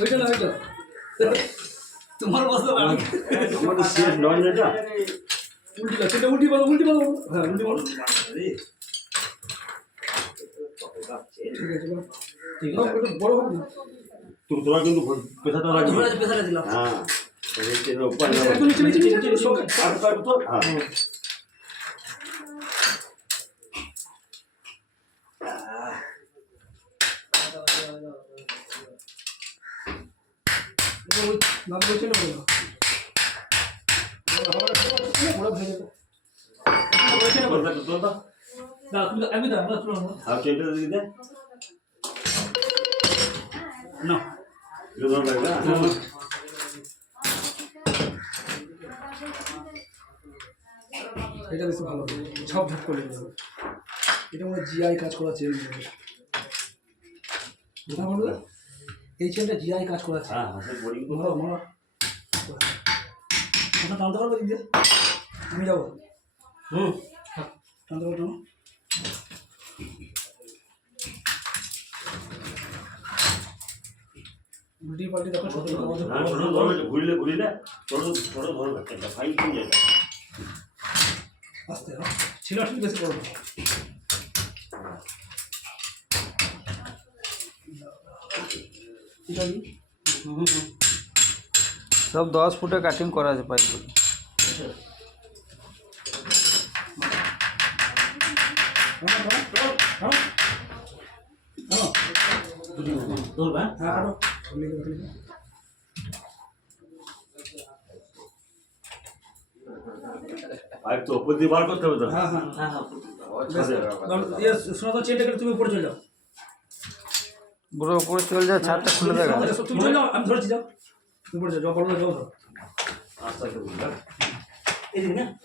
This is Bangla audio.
ওইটা না ওইটা তোমার বসতে পারো তোমাদের শেষ নয় এটা উল্টি না সেটা উল্টি বলো হ্যাঁ উল্টি বলো ঠিক আছে ঠিক আছে বড় হবে না তুমি তোমার কিন্তু পেশাটা রাখবে পেছাটা দিলাম হ্যাঁ এই যে উপায় না একটু নিচে সব আর পার তো হ্যাঁ নাম বলছে না বলো বড় ভেজে বলছে না বলো তো না তুমি আমি দাও না তুমি আর কেটে দিয়ে দে না লোক লাগা এটা বেশি ভালো ঝপ ঝপ করে যাবে এটা মনে জিআই কাজ করা চেন বুঝা বলবো এই চেনটা জিআই কাজ করা আছে হ্যাঁ হাতে বোরিং তো মারো মারো ওটা টানতে পারবে দিদি আমি যাবো টানতে পারবো না উল্টি পাল্টি দেখো ছোট ঘুরলে ঘুরলে ছোট ছোট ধরবে একটা ফাইল কিনে যাবে আস্তে ছিল ঠিক বেশি করবো सब 10 फुटे काटिंग करा है पाइप पाइप तो ऊपर दीवार करते हो तो हाँ हाँ हाँ हाँ ये सुना तो चेंज करके तुम्हें ऊपर चल जाओ पूरा ऊपर चल जाए छत तक खुले रहेगा तुम चल जाओ हम थोड़ा जाओ ऊपर जाओ पड़ो जाओ आस्ते आस्ते बोल ये ना